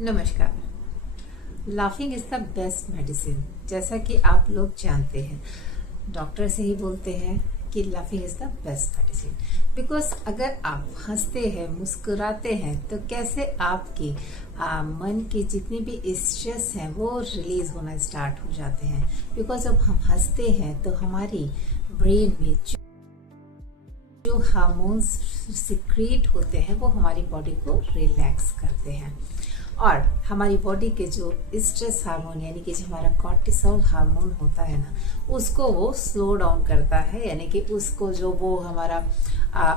नमस्कार। Laughing is the best medicine. जैसा कि आप लोग जानते हैं, डॉक्टर से ही बोलते हैं कि laughing is the best medicine. Because अगर आप हंसते हैं, मुस्कुराते हैं, तो कैसे आपकी मन की जितनी भी स्ट्रेस हैं वो रिलीज होना स्टार्ट हो जाते हैं। बिकॉज जब हम हंसते हैं तो हमारी ब्रेन में जो हार्मोन्स सिक्रीट होते हैं वो हमारी बॉडी को रिलैक्स करते हैं, और हमारी बॉडी के जो स्ट्रेस हार्मोन यानी कि जो हमारा कॉर्टिसोल हार्मोन होता है ना, उसको वो स्लो डाउन करता है। यानी कि उसको जो वो हमारा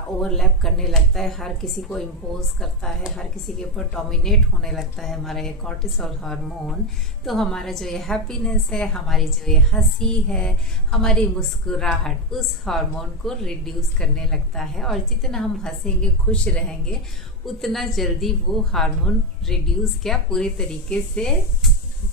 ओवरलैप करने लगता है, हर किसी को इम्पोज करता है, हर किसी के ऊपर डोमिनेट होने लगता है हमारा ये कॉर्टिसोल हार्मोन। तो हमारा जो ये हैप्पीनेस है, हमारी जो ये हंसी है, हमारी मुस्कुराहट उस हार्मोन को रिड्यूस करने लगता है। और जितना हम हंसेंगे, खुश रहेंगे, उतना जल्दी वो हार्मोन रिड्यूस पूरी तरीके से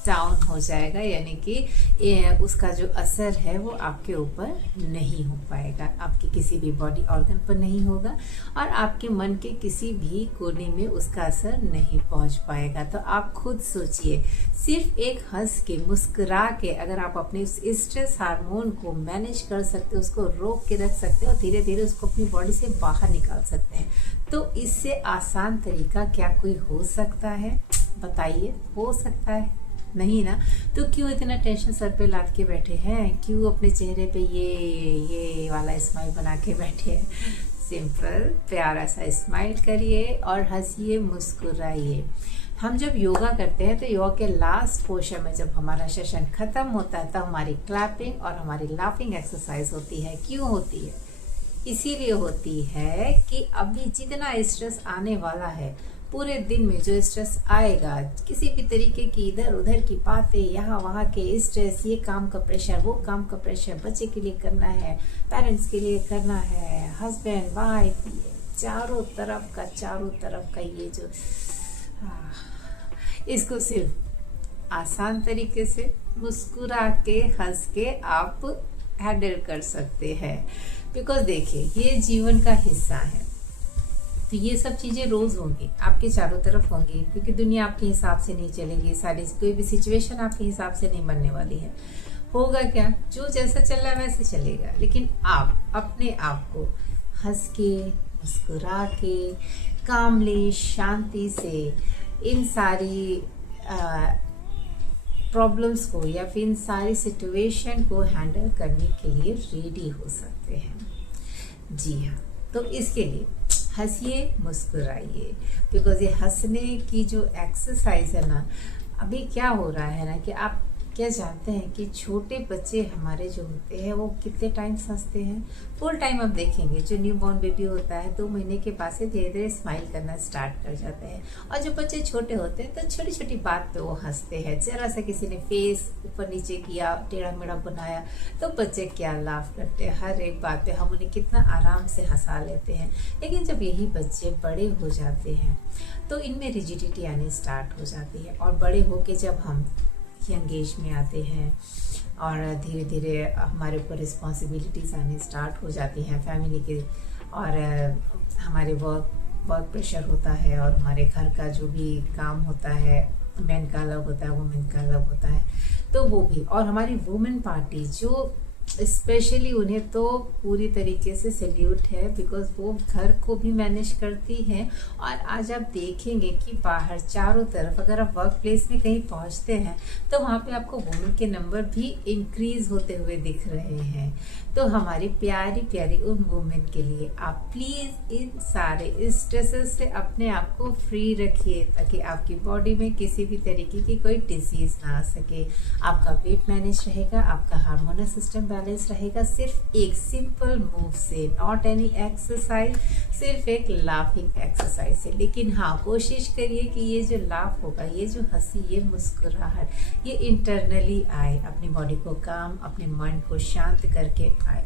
डाउन हो जाएगा। यानी कि उसका जो असर है वो आपके ऊपर नहीं हो पाएगा, आपके किसी भी बॉडी ऑर्गन पर नहीं होगा, और आपके मन के किसी भी कोने में उसका असर नहीं पहुंच पाएगा। तो आप खुद सोचिए, सिर्फ एक हंस के, मुस्कुरा के अगर आप अपने उस स्ट्रेस हार्मोन को मैनेज कर सकते हो, उसको रोक के रख सकते हो और धीरे धीरे उसको अपनी बॉडी से बाहर निकाल सकते हैं, तो इससे आसान तरीका क्या कोई हो सकता है? बताइए, हो सकता है? नहीं ना। तो क्यों इतना टेंशन सर पे लाद के बैठे हैं? क्यों अपने चेहरे पे ये वाला स्माइल बना के बैठे हैं? सिंपल प्यारा सा स्माइल करिए और हंसिए, मुस्कुराइए। हम जब योगा करते हैं तो योगा के लास्ट पोर्शन में जब हमारा सेशन खत्म होता है तो हमारी क्लैपिंग और हमारी लाफिंग एक्सरसाइज होती है। क्यों होती है? इसीलिए होती है कि अभी जितना स्ट्रेस आने वाला है, पूरे दिन में जो स्ट्रेस आएगा, किसी भी तरीके की इधर उधर की बातें, यहाँ वहाँ के स्ट्रेस, ये काम का प्रेशर, वो काम का प्रेशर, बच्चे के लिए करना है, पेरेंट्स के लिए करना है, हस्बैंड वाइफ, चारों तरफ का ये जो इसको सिर्फ आसान तरीके से मुस्कुरा के, हंस के आप हैंडल कर सकते हैं। बिकॉज देखिए, ये जीवन का हिस्सा है, तो ये सब चीजें रोज होंगी, आपके चारों तरफ होंगी, क्योंकि दुनिया आपके हिसाब से नहीं चलेगी। सारी कोई भी सिचुएशन आपके हिसाब से नहीं बनने वाली है। होगा क्या? जो जैसा चल रहा है वैसे चलेगा। लेकिन आप अपने आप को हंस के, मुस्कुरा के, कामली, शांति से इन सारी प्रॉब्लम्स को या फिर इन सारी सिचुएशन को हैंडल करने के लिए रेडी हो सकते हैं। जी हाँ, तो इसके लिए हंसिए, मुस्कुराइए। बिकॉज ये हंसने की जो एक्सरसाइज है ना, अभी क्या हो रहा है ना कि आप क्या जानते हैं कि छोटे बच्चे हमारे जो होते हैं वो कितने टाइम हंसते हैं? फुल टाइम आप देखेंगे, जो न्यू बॉर्न बेबी होता है 2 महीने के बाद से धीरे धीरे स्माइल करना स्टार्ट कर जाते हैं। और जो बच्चे छोटे होते हैं तो छोटी छोटी बात पे वो हंसते हैं। जरा सा किसी ने फेस ऊपर नीचे किया, टेढ़ा मेढ़ा बनाया, तो बच्चे क्या लाफ करते हैं। हर एक बात पे हम उन्हें कितना आराम से हंसा लेते हैं। लेकिन जब यही बच्चे बड़े हो जाते हैं तो इनमें रिजिडिटी आनी स्टार्ट हो जाती है, और बड़े होके जब हम यंग एज में आते हैं और धीरे धीरे हमारे ऊपर रिस्पॉन्सिबिलिटीज़ आनी स्टार्ट हो जाती हैं फैमिली के, और हमारे वर्क प्रेशर होता है, और हमारे घर का जो भी काम होता है, मैन का अलग होता है, वुमेन का अलग होता है, तो वो भी। और हमारी वुमेन पार्टी जो स्पेशली, उन्हें तो पूरी तरीके से सैल्यूट है, बिकॉज वो घर को भी मैनेज करती हैं। और आज आप देखेंगे कि बाहर चारों तरफ अगर आप वर्क प्लेस में कहीं पहुंचते हैं तो वहाँ पे आपको वुमेन के नंबर भी इंक्रीज होते हुए दिख रहे हैं। तो हमारी प्यारी प्यारी उन वुमेन के लिए आप प्लीज इन सारे स्ट्रेसेस से अपने आप को फ्री रखिए, ताकि आपकी बॉडी में किसी भी तरीके की कोई डिजीज ना आ सके। आपका वेट मैनेज रहेगा, आपका हार्मोनल सिस्टम बैलेंस रहेगा, सिर्फ एक सिंपल मूव से, नॉट एनी एक्सरसाइज, सिर्फ एक लाफिंग एक्सरसाइज से। लेकिन हाँ, कोशिश करिए कि ये जो लाफ होगा, ये जो हंसी, ये मुस्कुराहट, ये इंटरनली आए, अपनी बॉडी को काम, अपने माइंड को शांत करके आए।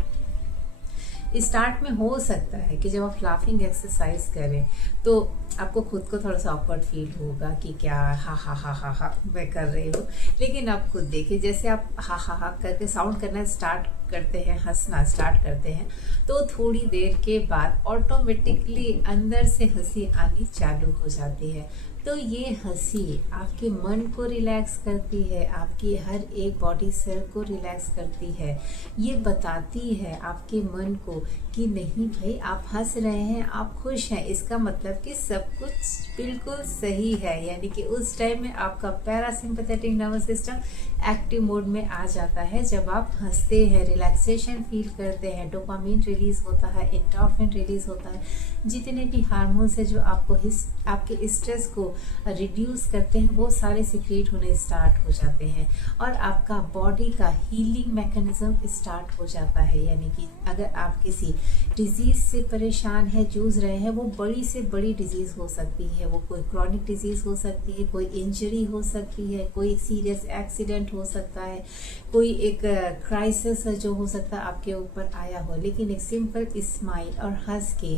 स्टार्ट में हो सकता है कि जब आप लाफिंग एक्सरसाइज करें तो आपको खुद को थोड़ा सा ऑकवर्ड फील होगा कि क्या हा हा हा हा हा मैं कर रही हूँ। लेकिन आप खुद देखिए, जैसे आप हा हा हा करके साउंड करना स्टार्ट करते हैं, हंसना स्टार्ट करते हैं, तो थोड़ी देर के बाद ऑटोमेटिकली अंदर से हंसी आनी चालू हो जाती है। तो ये हंसी आपके मन को रिलैक्स करती है, आपकी हर एक बॉडी सेल को रिलैक्स करती है। ये बताती है आपके मन को कि नहीं भाई, आप हंस रहे हैं, आप खुश हैं, इसका मतलब कि सब कुछ बिल्कुल सही है। यानी कि उस टाइम में आपका parasympathetic nervous system active mode में आ जाता है। जब आप हंसते हैं, रिलैक्सेशन फील करते हैं, डोपामिन रिलीज होता है, एंडोर्फिन रिलीज होता है, जितने भी हार्मोन्स है जो आपके स्ट्रेस को रिड्यूस करते हैं, वो सारे सीक्रेट होने स्टार्ट हो जाते हैं और आपका बॉडी का हीलिंग मैकेनिज्म स्टार्ट हो जाता है। यानी कि अगर आप किसी डिजीज से परेशान है, जूझ रहे हैं, वो बड़ी से बड़ी डिजीज हो सकती है, वो कोई क्रॉनिक डिजीज हो सकती है, कोई इंजरी हो सकती है, कोई सीरियस एक्सीडेंट हो सकता है, कोई एक क्राइसिस जो हो सकता है आपके ऊपर आया हो, लेकिन एक सिंपल स्माइल और हंस के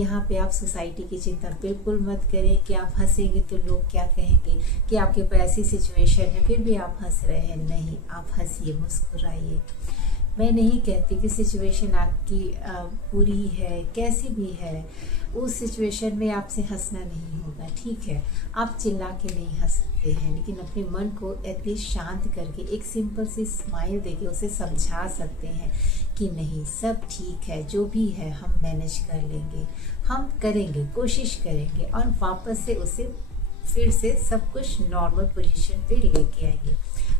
यहाँ पे आप सोसाइटी की चिंता बिल्कुल मत करें कि आप हंसेंगे तो लोग क्या कहेंगे, कि आपके पास ऐसी सिचुएशन है फिर भी आप हंस रहे हैं। नहीं, आप हंसिए, मुस्कुराइए। मैं नहीं कहती कि सिचुएशन आपकी बुरी है, कैसी भी है, उस सिचुएशन में आपसे हंसना नहीं होगा, ठीक है, आप चिल्ला के नहीं हंस सकते हैं, लेकिन अपने मन को एटलीस्ट शांत करके एक सिंपल सी स्माइल देके उसे समझा सकते हैं कि नहीं, सब ठीक है, जो भी है हम मैनेज कर लेंगे, हम करेंगे, कोशिश करेंगे और वापस से उसे फिर से सब कुछ नॉर्मल पोजीशन पे लेके आएंगे।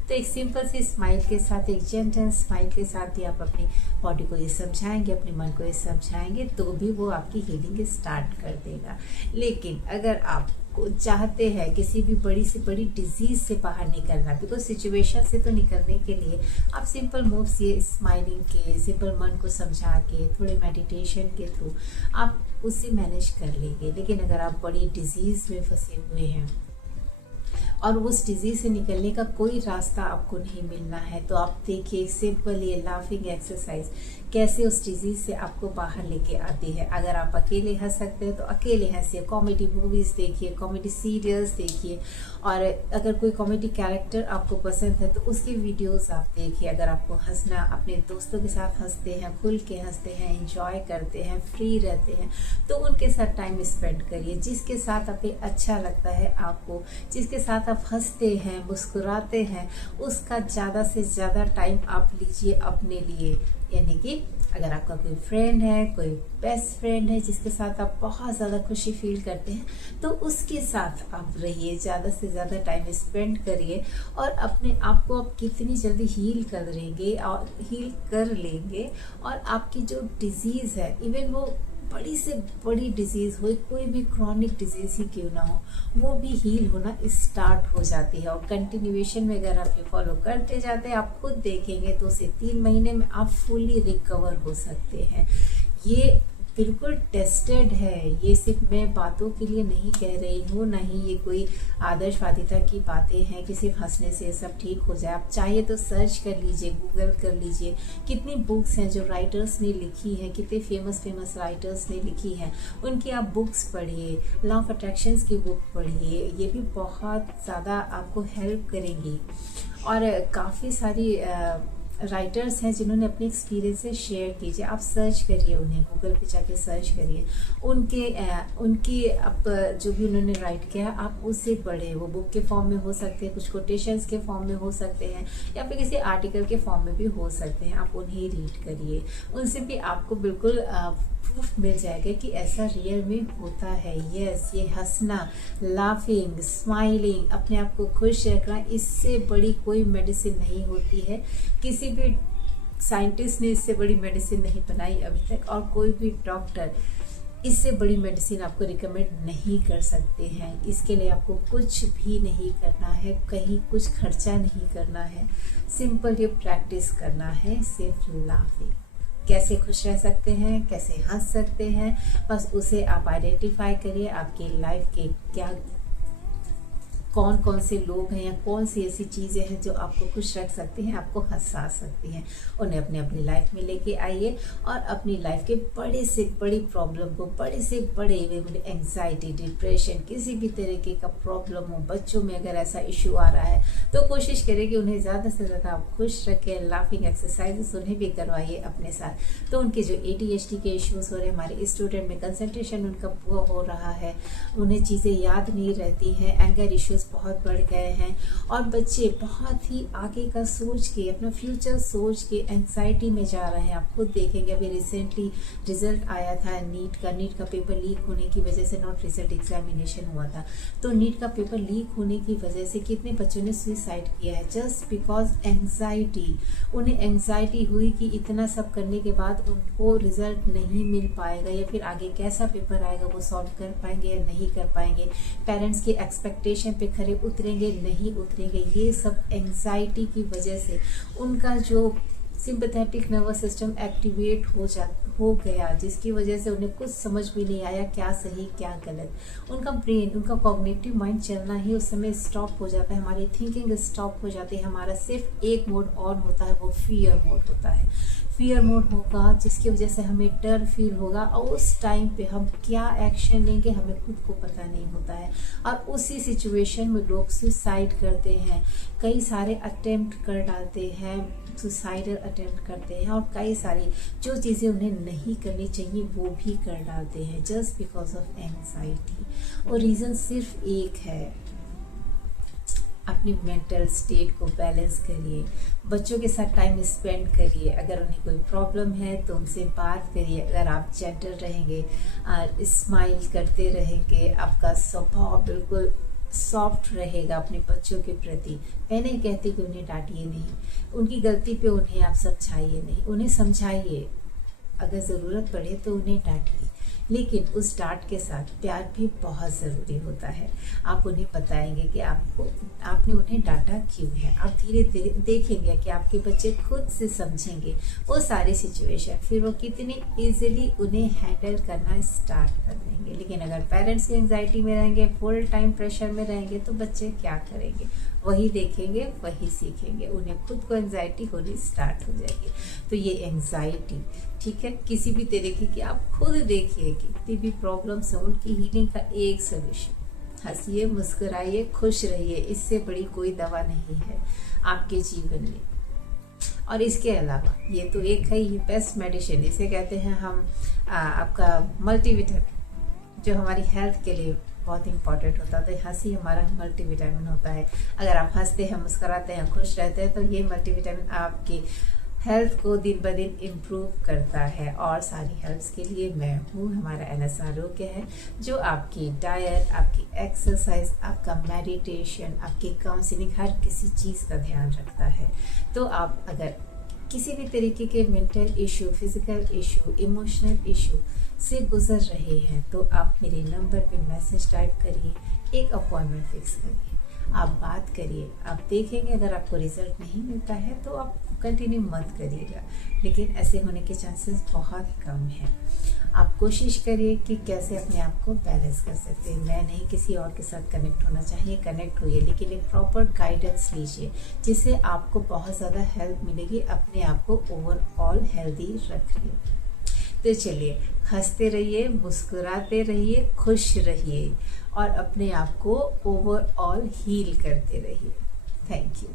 तो एक सिंपल सी स्माइल के साथ, एक जेंटल स्माइल के साथ भी आप अपनी बॉडी को ये समझाएंगे, अपने मन को ये समझाएंगे, तो भी वो आपकी हीलिंग स्टार्ट कर देगा। लेकिन अगर आप चाहते हैं किसी भी बड़ी से बड़ी डिजीज से बाहर निकलना, बिकॉज सिचुएशन से तो निकलने के लिए आप सिंपल मूव्स, ये स्माइलिंग के, सिंपल मन को समझा के, थोड़े मेडिटेशन के थ्रू आप उसे मैनेज कर लेंगे। लेकिन अगर आप बड़ी डिजीज में फंसे हुए हैं और उस डिजीज से निकलने का कोई रास्ता आपको नहीं मिलना है, तो आप देखिए सिंपल ये लाफिंग एक्सरसाइज कैसे उस डिजीज से आपको बाहर लेके आती है। अगर आप अकेले हंस सकते हैं तो अकेले हंसिए, कॉमेडी मूवीज देखिए, कॉमेडी सीरियल्स देखिए, और अगर कोई कॉमेडी कैरेक्टर आपको पसंद है तो उसकी वीडियोस आप देखिए। अगर आपको हंसना, अपने दोस्तों के साथ हंसते हैं, खुल के हंसते हैं, एंजॉय करते हैं, फ्री रहते हैं, तो उनके साथ टाइम स्पेंड करिए। जिसके साथ आपको अच्छा लगता है, आपको जिसके साथ आप हंसते हैं, मुस्कुराते हैं, उसका ज़्यादा से ज़्यादा टाइम आप लीजिए अपने लिए। यानी कि अगर आपका कोई फ्रेंड है, कोई बेस्ट फ्रेंड है जिसके साथ आप बहुत ज़्यादा खुशी फील करते हैं, तो उसके साथ आप रहिए, ज़्यादा से ज़्यादा टाइम स्पेंड करिए और अपने आप को आप कितनी जल्दी हील कर लेंगे और आपकी जो डिजीज़ है, इवन वो बड़ी से बड़ी डिजीज हो, कोई भी क्रॉनिक डिजीज ही क्यों ना हो, वो भी हील होना स्टार्ट हो जाती है। और कंटिन्यूएशन में अगर आप ये फॉलो करते जाते हैं, आप खुद देखेंगे 2 से 3 महीने में आप फुली रिकवर हो सकते हैं। ये बिल्कुल टेस्टेड है, ये सिर्फ मैं बातों के लिए नहीं कह रही हूँ, ना ही ये कोई आदर्शवादिता की बातें हैं कि सिर्फ हंसने से सब ठीक हो जाए। आप चाहिए तो सर्च कर लीजिए, गूगल कर लीजिए, कितनी बुक्स हैं जो राइटर्स ने लिखी हैं, कितने फेमस राइटर्स ने लिखी हैं, उनकी आप बुक्स पढ़िए, लॉ ऑफ अट्रैक्शंस की बुक पढ़िए, ये भी बहुत ज़्यादा आपको हेल्प करेंगी। और काफ़ी सारी राइटर्स हैं जिन्होंने अपने एक्सपीरियंसेस शेयर कीजिए, आप सर्च करिए, उन्हें गूगल पे जाके सर्च करिए, उनकी आप जो भी उन्होंने राइट किया है आप उससे पढ़ें। वो बुक के फॉर्म में हो सकते हैं, कुछ कोटेशंस के फॉर्म में हो सकते हैं, या फिर किसी आर्टिकल के फॉर्म में भी हो सकते हैं, आप उन्हें रीड करिए। उनसे भी आपको बिल्कुल प्रूफ मिल जाएगा कि ऐसा रियल में होता है। यस, ये हंसना, लाफिंग, स्माइलिंग, अपने आप को खुश रखना, इससे बड़ी कोई मेडिसिन नहीं होती है। किसी भी साइंटिस्ट ने इससे बड़ी मेडिसिन नहीं बनाई अभी तक, और कोई भी डॉक्टर इससे बड़ी मेडिसिन आपको रिकमेंड नहीं कर सकते हैं। इसके लिए आपको कुछ भी नहीं करना है, कहीं कुछ खर्चा नहीं करना है, सिंपल ये प्रैक्टिस करना है, सिर्फ लाफिंग। कैसे खुश रह सकते हैं, कैसे हंस सकते हैं, बस उसे आप आइडेंटिफाई करिए। आपकी लाइफ के क्या कौन कौन से लोग हैं या कौन सी ऐसी चीज़ें हैं जो आपको खुश रख सकती हैं, आपको हंसा सकती हैं। उन्हें अपनी लाइफ में लेके आइए और अपनी लाइफ के बड़े से बड़ी प्रॉब्लम को, बड़े से बड़े एंजाइटी, डिप्रेशन, किसी भी तरीके का प्रॉब्लम हो, बच्चों में अगर ऐसा इशू आ रहा है तो कोशिश करें कि उन्हें ज़्यादा से ज़्यादा आप खुश रखें। लाफिंग एक्सरसाइजेस उन्हें भी करवाइए अपने साथ। तो उनके जो ADHD के इश्यूज़ हो रहे हैं, हमारे स्टूडेंट में कंसंट्रेशन उनका पूरा हो रहा है, उन्हें चीज़ें याद नहीं रहती हैं, एंगर इश्यूज़ बहुत बढ़ गए हैं और बच्चे बहुत ही आगे का सोच के, अपना फ्यूचर सोच के एंग्जाइटी में जा रहे हैं। आप खुद देखेंगे, अभी रिसेंटली रिजल्ट आया था नीट का पेपर लीक होने की वजह से, नॉट रिजल्ट, एग्जामिनेशन हुआ था, तो नीट का पेपर लीक होने की वजह से कितने बच्चों ने सुसाइड किया है, जस्ट बिकॉज एंग्जाइटी। उन्हें एंग्जाइटी हुई कि इतना सब करने के बाद उनको रिजल्ट नहीं मिल पाएगा या फिर आगे कैसा पेपर आएगा वो सॉल्व कर पाएंगे या नहीं कर पाएंगे, पेरेंट्स की एक्सपेक्टेशन पे खरे उतरेंगे नहीं उतरेंगे। ये सब एंग्जाइटी की वजह से उनका जो सिंपैथेटिक नर्वस सिस्टम एक्टिवेट हो गया, जिसकी वजह से उन्हें कुछ समझ भी नहीं आया क्या सही क्या गलत। उनका ब्रेन, उनका कॉग्निटिव माइंड चलना ही उस समय स्टॉप हो जाता है, हमारी थिंकिंग स्टॉप हो जाती है। हमारा सिर्फ एक मोड ऑन होता है, वो फियर मोड होता है। फियर मोड होगा जिसकी वजह से हमें डर फील होगा और उस टाइम पे हम क्या एक्शन लेंगे हमें खुद को पता नहीं होता है। और उसी सिचुएशन में लोग सुसाइड करते हैं, कई सारे अटेम्प्ट कर डालते हैं, सुसाइडल अटेम्प्ट करते हैं और कई सारी जो चीज़ें उन्हें नहीं करनी चाहिए वो भी कर डालते हैं, जस्ट बिकॉज ऑफ एंग्जाइटी। और रीज़न सिर्फ एक है, अपनी मेंटल स्टेट को बैलेंस करिए, बच्चों के साथ टाइम स्पेंड करिए, अगर उन्हें कोई प्रॉब्लम है तो उनसे बात करिए। अगर आप जेंटल रहेंगे, स्माइल करते रहेंगे, आपका स्वभाव बिल्कुल सॉफ्ट रहेगा अपने बच्चों के प्रति। मैं नहीं कहती कि उन्हें डांटिए नहीं, उनकी गलती पे उन्हें आप समझाइए नहीं, उन्हें समझाइए, अगर ज़रूरत पड़े तो उन्हें डांटिए, लेकिन उस डांट के साथ प्यार भी बहुत ज़रूरी होता है। आप उन्हें बताएंगे कि आपने उन्हें डांटा क्यों है। आप धीरे धीरे देखेंगे कि आपके बच्चे खुद से समझेंगे वो सारी सिचुएशन, फिर वो कितनी इजीली उन्हें हैंडल करना स्टार्ट कर देंगे। लेकिन अगर पेरेंट्स की एंग्जाइटी में रहेंगे, फुल टाइम प्रेशर में रहेंगे, तो बच्चे क्या करेंगे, वही देखेंगे वही सीखेंगे, उन्हें खुद को एंग्जाइटी होनी स्टार्ट हो जाएगी। तो ये एंग्जाइटी, ठीक है, किसी भी तरीके की आप खुद देखिए कितनी भी प्रॉब्लम्स है, उनकी हीलिंग का एक सोल्यूशन, हंसिए, मुस्कुराइए, खुश रहिए, इससे बड़ी कोई दवा नहीं है आपके जीवन में। और इसके अलावा ये तो एक है ही बेस्ट मेडिसिन, इसे कहते हैं हम आपका मल्टीविटामिन, जो हमारी हेल्थ के लिए बहुत इंपॉर्टेंट होता है। तो हंसी हमारा मल्टीविटामिन होता है। अगर आप हंसते हैं, मुस्कुराते हैं, खुश रहते हैं, तो ये मल्टीविटामिन आपकी हेल्थ को दिन ब दिन इम्प्रूव करता है। और सारी हेल्थ के लिए मैं हूँ, हमारा NS आरोग्य है, जो आपकी डाइट, आपकी एक्सरसाइज, आपका मेडिटेशन, आपकी काउंसलिंग, हर किसी चीज़ का ध्यान रखता है। तो आप अगर किसी भी तरीके के mental issue, physical issue, emotional issue से गुजर रहे हैं, तो आप मेरे नंबर पे मैसेज टाइप करिए, एक अपॉइंटमेंट फिक्स करिए, आप बात करिए। आप देखेंगे अगर आपको रिजल्ट नहीं मिलता है तो आप कंटिन्यू मत करिएगा, लेकिन ऐसे होने के चांसेस बहुत कम हैं। आप कोशिश करिए कि कैसे अपने आप को बैलेंस कर सकते हैं। मैं नहीं, किसी और के साथ कनेक्ट होना चाहिए, कनेक्ट होइए, लेकिन एक प्रॉपर गाइडेंस लीजिए, जिससे आपको बहुत ज़्यादा हेल्प मिलेगी अपने आप को ओवरऑल हेल्दी रखने। तो चलिए, हंसते रहिए, मुस्कुराते रहिए, खुश रहिए और अपने आप को ओवरऑल हील करते रहिए। Thank you.